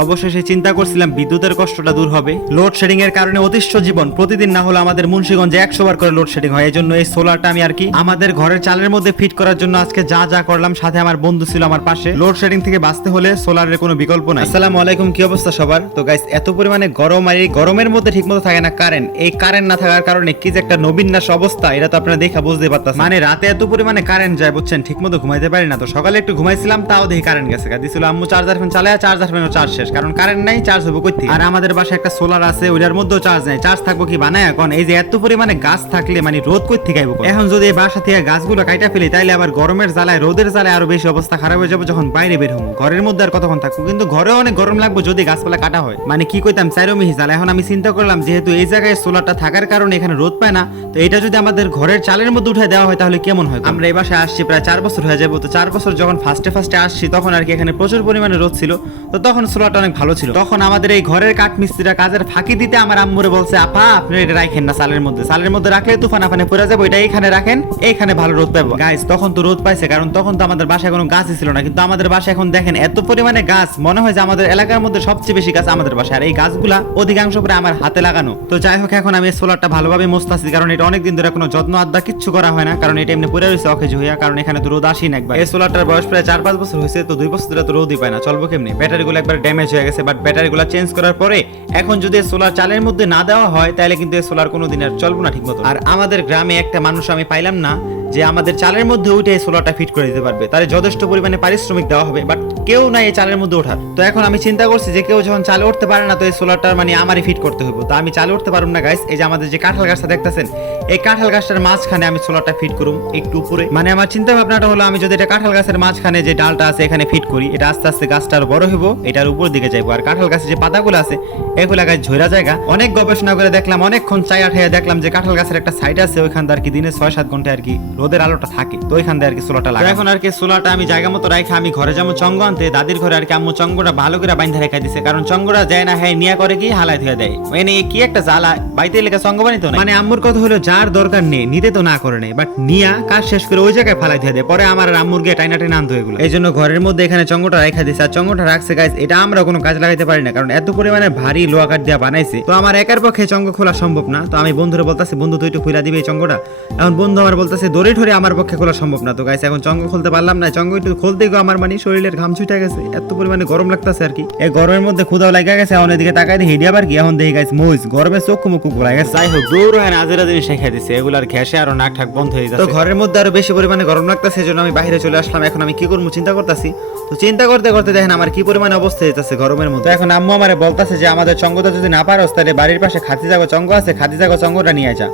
অবশেষে চিন্তা করছিলাম বিদ্যুতের কষ্টটা দূর হবে। লোডশেডিং এর কারণে অতিষ্ঠ জীবন। প্রতিদিন না হলে আমাদের মুন্সিগঞ্জে একশো বার করে লোডশেডিং হয়। এই জন্য এই সোলারটা আমি আর কি আমাদের ঘরের চালের মধ্যে ফিট করার জন্য আজকে যা যা করলাম, সাথে আমার বন্ধু ছিল আমার পাশে। লোডশেডিং থেকে বাঁচতে হলে সোলারের কোনো বিকল্প নাই। আসসালামু আলাইকুম, কি অবস্থা সবার? তো গাইস এত পরিমাণে গরম আর এই গরমের মধ্যে ঠিকমতো থাকে না কারেন্ট এই কারেন্ট না থাকার কারণে কি যে একটা নবীন নবীন্যাস অবস্থা, এটা তো আপনারা দেখা বুঝতে পারতেছেন। মানে রাতে এত পরিমাণে কারেন্ট যায়, বুঝছেন? ঠিকমতো ঘুমাইতে পারি না তো। সকালে একটু ঘুমাইছিলাম, তাও দেখি কারেন্ট গেছে দিছিল আম্মু চার্জার ফ্যান চালায় চার্জার ফ্যানও চার্জ শেষ কারণ কারেন্ট নাই চার্জ হব কই আর আমাদের বাসায় একটা সোলার আছে ওইটার মধ্যেও চার্জ নাই। চার্জ থাকব কি বানায় এখন? এই যে এত পরিমাণে গাছ থাকলে মানে রোদ কই থেকে আইবো এখন যদি এই বাসা থেকে গাছগুলো কাইটা ফেলি তাইলে আবার গরমের জ্বালায় রোদের জ্বালায় আরও বেশি অবস্থা খারাপ হয়ে যাবে যখন বাইরে বের হব ঘরের মধ্যে আর কতক্ষণ থাকব? কিন্তু ঘরেও অনেক গরম লাগবে যদি গাছপালা কাটা হয়। মানে কি কইতাম চাইরো মিহি জ্বালা। এখন আমি চিন্তা করলাম যেহেতু এই জায়গায় সোলারটা থাকার কারণে এখানে রোদ পায় না তো এটা যদি আমাদের ঘরের চালের মধ্যে উঠে দেওয়া হয় তাহলে কেমন হয় আমরা এই বাসায় আসছি প্রায় চার বছর হয়ে যাব তো চার বছর যখন ফার্স্টে ফার্স্টে আসছি তখন আর কি এখানে প্রচুর পরিমাণে রোদ ছিল। তো তখন সোলারটা অনেক ভালো ছিল। তখন আমাদের এই ঘরের কাঠ মিস্ত্রিরা কাজের ফাঁকি দিতে আমার আম্মুরে বলছে, আপা, আপনি এটা রাখেন না চালের মধ্যে। চালের মধ্যে রাখলে তুফান আফানে পড়ে যাব এটা এইখানে রাখেন, এইখানে ভালো রোদ পাবো। গাছ তখন তো রোদ পাইছে, কারণ তখন তো আমাদের বাসায় কোনো গাছই ছিল না। কিন্তু আমাদের বাসায় এখন দেখেন, এত পরিমাণে গাছ, মনে হয় যে আমাদের এলাকার মধ্যে সবচেয়ে বেশি গাছ আমাদের বাসায়। আর এই গাছগুলা অধিকাংশ করে আমার হাতে লাগানো। তো যাই হোক, এখন আমি সোলারটা ভালোভাবে মোস্তাছি কারণ এটা অনেকদিন ধরে কোনো যত্ন আদ্যা কিচ্ছু করা হয় না, কারণ এটা এমনি পড়ে রয়েছে অকেজ হইয়া, কারণ এখানে তো রোদ আসি না একবার। এই সোলারটার বয়স প্রায় চার পাঁচ বছর হয়েছে, তো দুই বছর ধরে তো রোদই পায় না। চলবো কেমনি? ব্যাটারিগুলো একবার ড্যামেজ হয়ে গেছে বাট ব্যাটারিগুলো চেঞ্জ করার পরে এখন যদি সোলার চালের মধ্যে না দেওয়া হয়, তাহলে কিন্তু এই সোলার কোনো দিন আর চলবো না ঠিক মতো আর আমাদের গ্রামে একটা মানুষ আমি পাইলাম না, যে আমাদের চালের মধ্যে ওইটাই সোলারটা ফিট করে দিতে পারবে। তাহলে যথেষ্ট পরিমাণে পারিশ্রমিক দেওয়া হবে বাট কেউ নাই এই চালের মধ্যে ওঠার। তো এখন আমি চিন্তা করছি যে কেউ যখন চালে উঠতে পারে না, তো এই সোলারটা মানে আমারই ফিট করতে হবে তো আমি চালে উঠতে পারব না গাইস এই যে আমাদের যে কাঁঠাল গাছটা দেখতেছেন, এই কাঁঠাল গাছটার মাঝখানে আমি সোলারটা ফিট করুম, একটু উপরে। মানে আমার চিন্তা ভাবনাটা হলো, আমি যদি এটা কাঁঠাল গাছের মাঝখানে যে ডালটা আছে, এখানে ফিট করি, এটা আস্তে আস্তে গাছটা আরও বড় হব এটার উপর দিকে যাইবো। আর কাঁঠাল গাছের যে পাতাগুলো আছে, এগুলা গাছ ঝরা জায়গা। অনেক গবেষণা করে দেখলাম, অনেকক্ষণ চাই আঠাইয়া দেখলাম যে কাঁঠাল গাছের একটা সাইড আছে, ওইখান আর কি দিনে ছয় সাত ঘণ্টা আর কি রোদের আলোটা থাকে, তো ওইখান আর কি সোলারটা লাগে এখন আর কি সোলারটা আমি জায়গা মতো রাখা আমি ঘরে যাব চঙ্গ আনতে দাদির ঘরে আর কি আম্মু চঙ্গটা ভালো করে বাইন্ধা রেখা দিছে। কারণ চঙ্গটা যায় না হ্যাঁ নিয়া করে কি হালাই ধুয়ে দেয়। মানে কি একটা জ্বালা? বাইতে লেখা চঙ্গ বানিত না মানে আম্মুর কথা হলো যার দরকার নেই নিতে তো না করে নেই বাট নিয়া কাজ শেষ করে ওই জায়গায় ফালাই ধুয়ে দেয়। পরে আমার আর আম্মুর গিয়ে টাইনা টাইনা আনতে এগুলো। এই জন্য ঘরের মধ্যে এখানে চঙ্গটা রেখা দিছে। আর চঙ্গটা রাখছে গাইজ এটা আমরা কোনো কাজ লাগাইতে পারি না। কারণ এত পরিমাণে ভারী লোহা কাঠ দিয়া বানাইছে। তো আমার একার পক্ষে চঙ্গ খোলা সম্ভব না। তো আমি বন্ধুরা বলতাছি বন্ধু তুই একটু খুলা দিবে এই চঙ্গটা? এখন বন্ধু আমার বলতেছে দড়ি ঠরে আমার পক্ষে খোলা সম্ভব না তো গাইছে এখন চঙ্গ খুলতে পারলাম না। চঙ্গ একটু খুলতে গো আমার মানে শরীরের ঘাম ছুটে গেছে এত পরিমাণে গরম লাগতেছে আর কি। এই গরমের মধ্যে ক্ষুদাও লাগা গেছে এখন এদিকে তাকাই দিয়ে হিডি আবার কি এখন দেখি গাইছে মহিষ গরমে চোখ মুখ গোলা গেছে। যাই হোক দূর হয় না আজেরা জিনিস শেখাই দিছে এগুলার ঘেসে আরও নাক ঠাক বন্ধ হয়ে যাচ্ছে। তো ঘরের মধ্যে আরও বেশি পরিমাণে গরম লাগতেছে সেজন্য আমি বাইরে চলে আসলাম এখন আমি কি করব চিন্তা করতেছি। তো চিন্তা করতে করতে দেখেন আমার কি পরিমাণে অবস্থা যেতেছে গরমের মধ্যে। এখন আম্মু আমারে বলতাছে যে আমাদের চঙ্গটা যদি না পারো তাহলে বাড়ির পাশে খাতি জাগো চঙ্গ আছে খাতি জাগো চঙ্গটা নিয়ে যা।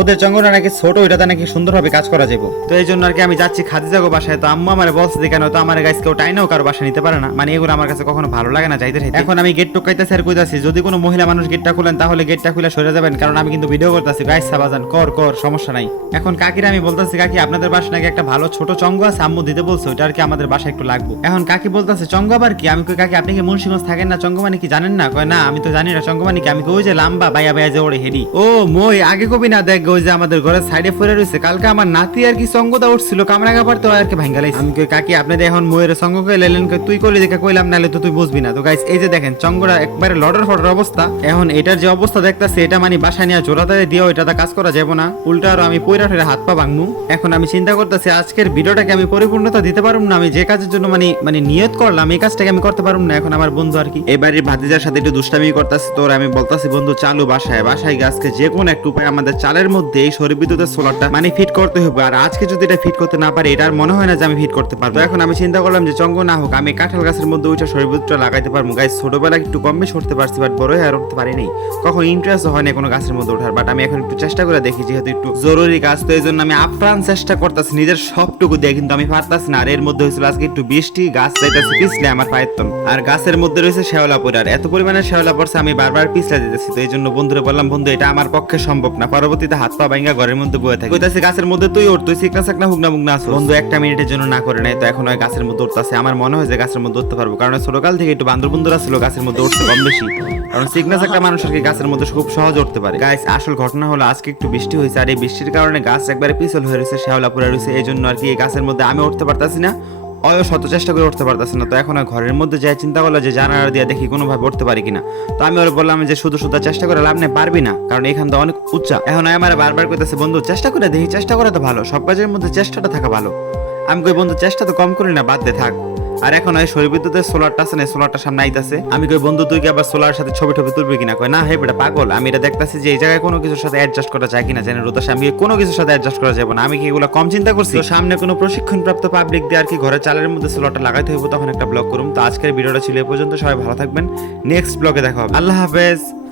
ওদের চঙ্গটা নাকি ছোট ওইটাতে নাকি সুন্দরভাবে কাজ করা যাব তো এই জন্য আর কি আমি যাচ্ছি খাদি জাগো বাসায়। তো আম্মু আমার বলছে যে কেন তো আমার গাছ কেউ টাইনাও কারও বাসায় নিতে পারে না? মানে এগুলো আমার কাছে কখনো ভালো লাগে না যাইতে। এখন আমি গেট টুকাইতেছি আর কইতাছি যদি কোনো মহিলা মানুষ গেটটা খুলেন তাহলে গেটটা খুলে সরে যাবেন কারণ আমি কিন্তু ভিডিও করতেছি। গাইস সাবাজান কর কর সমস্যা নাই। এখন কাকিরা আমি বলতেছি কাকি আপনাদের বাসায় নাকি একটা ভালো ছোট চঙ্গ আছে? আম্মু দিতে বলছে ওইটা আর কি আমাদের বাসায় একটু লাগবে। এখন কাকি বলতেছে চঙ্গ আবার কি? আমি কই কাকি আপনি কি মুন্সিগঞ্জ থাকেন না? চঙ্গ মানে কি জানেন না? কয় না আমি তো জানি না চঙ্গ মানে কি? আমি কই যে লাম্বা বাইয়া বাইয়া যে ওড়ে হেডি। ও মই আগে কবি না দেখ ওই যে আমাদের ঘরের সাইডে পড়ে রয়েছে কালকে আমার নাতি আর কি উঠছিল কামরা কাপড় তো আর কি ভাঙ্গা আমি কাকি আপনাদের এখন ময়ের সঙ্গ কই? লেলেন তুই করলি দেখে কইলাম নালে তো তুই বুঝবি না। তো গাইস এই যে দেখেন চঙ্গটা একবারে লডর ফডর অবস্থা। এখন এটার যে অবস্থা দেখতাছি এটা মানে বাসায় নিয়ে কাজ করা যাবে না। উল্টা আরও আমি পয়রা ঠেরে হাত পা ভাঙমু। এখন আমি চিন্তা করতেছি আজকের ভিডিওটাকে আমি পরিপূর্ণতা দিতে পারুম না আমি যে কাজের জন্য মানে মানে নিয়ত করলাম এই কাজটাকে আমি করতে পারুম না এখন আমার বন্ধু আর কি। এই বাড়ির ভাতিজার সাথে একটু দুষ্টামি করতেছি তোর আমি বলতাছি বন্ধু চালু বাসায় বাসায় গাছকে যে কোনো একটা উপায় আমাদের চালের মধ্যে এই সৌর বিদ্যুতের সোলারটা মানে ফিট করতে হবে। আর আজকে যদি এটা ফিট করতে না পারি, এটার মনে হয় না যে আমি ফিট করতে পারব। এখন আমি চিন্তা করলাম যে চঙ্গ না হোক, আমি কাঁঠাল গাছের মধ্যে ওইটা সৌর বিদ্যুৎটা লাগাইতে পারব। গাছ ছোটবেলায় একটু কম বেশি উঠতে পারছি বাট বড় হয়ে আর উঠতে পারিনি কখন ইন্টারেস্ট হয় না কোনো গাছের মধ্যে ওঠার বাট আমি এখন একটু চেষ্টা করে দেখি, যেহেতু একটু জরুরি কাজ, তো এই জন্য আমি আপ্রাণ চেষ্টা করতেছি, নিজের সবটুকু দিয়ে, কিন্তু আমি পারতাছি না। আর এর মধ্যে হয়েছিল আজকে একটু বৃষ্টি, গাছ চাইতেছে, পিছলে আমার পায়ের তল। আর গাছের মধ্যে রয়েছে শেওলা পড়ে, আর এত পরিমাণে শেওলা পড়ছে, আমি বারবার পিছলে দিতেছি। তো এই জন্য বন্ধুরা বললাম, বন্ধু, এটা আমার পক্ষে সম্ভব না। পরবর্তীতে হাত পা ভাঙ্গা ঘরের মধ্যে বয়ে থাকি। কইতাছি, গাছের মধ্যে তুই ওর তুই সিকনা সাকনা হুকনা মুকনা আছো বন্ধু, একটা মিনিটের জন্য না করে নাই, তো এখন ওই গাছের মধ্যে উঠতেছে। আমার মনে হয় যে গাছের মধ্যে উঠতে পারব, কারণ ছোটকাল থেকে একটু বান্দর বন্ধুরা ছিল গাছের মধ্যে উঠতে কম বেশি। কারণ সিকনাস একটা মানুষ আর কি গাছের মধ্যে খুব সহজ উঠতে পারে? গাছ আসল ঘটনা হলো আজকে একটু বৃষ্টি হয়েছে, আর এই বৃষ্টির কারণে গাছ একবারে পিছল হয়ে রয়েছে শেওলা পড়ে রয়েছে এই জন্য আর কি এই গাছের মধ্যে আমি উঠতে পারতাছি না। অয় শত চেষ্টা করে উঠতে পারতেছে না, তো এখন ঘরের মধ্যে যাই চিন্তা করল যে জানালা দিয়ে দেখি কোনোভাবে উঠতে পারি কিনা। তো আমি ওর বললাম যে শুধু শুধু চেষ্টা করে লাভ নেই, পারবি না, কারণ এখান তো অনেক উচ্চা এখন আমার বারবার করতেছে বন্ধু, চেষ্টা করে দেখি, চেষ্টা করা তো ভালো, সব কাজের মধ্যে চেষ্টাটা থাকা ভালো। আমি কই, বন্ধু, চেষ্টা তো কম করি না, বাদ দে, থাক। আর এখন ওই সৌর বিদ্যুতের সোলারটা আছে না সোলারটা সামনে আইতাছে। আমি কই, বন্ধু, তুই কি আবার সোলার সাথে ছবি টবি তুলবি কিনা? কই না, হে বেটা, পাগল। আমি এটা দেখতাছি যে এই জায়গায় কোনো কিছুর সাথে অ্যাডজাস্ট করা যায় কিনা জানি রোতাস আমি কোনো কিছুর সাথে অ্যাডজাস্ট করা যাবে না। আমি কি এগুলো কম চিন্তা করছি? সামনে কোনো প্রশিক্ষণ প্রাপ্ত পাবলিক দিয়ে আর কি ঘরের চালের মধ্যে সোলারটা লাগাইতে হইব, তখন একটা ব্লগ করুম। তো আজকের ভিডিওটা ছিল এ পর্যন্ত, সবাই ভালো থাকবেন। নেক্সট ব্লগে দেখা হবে। আল্লাহ হাফেজ।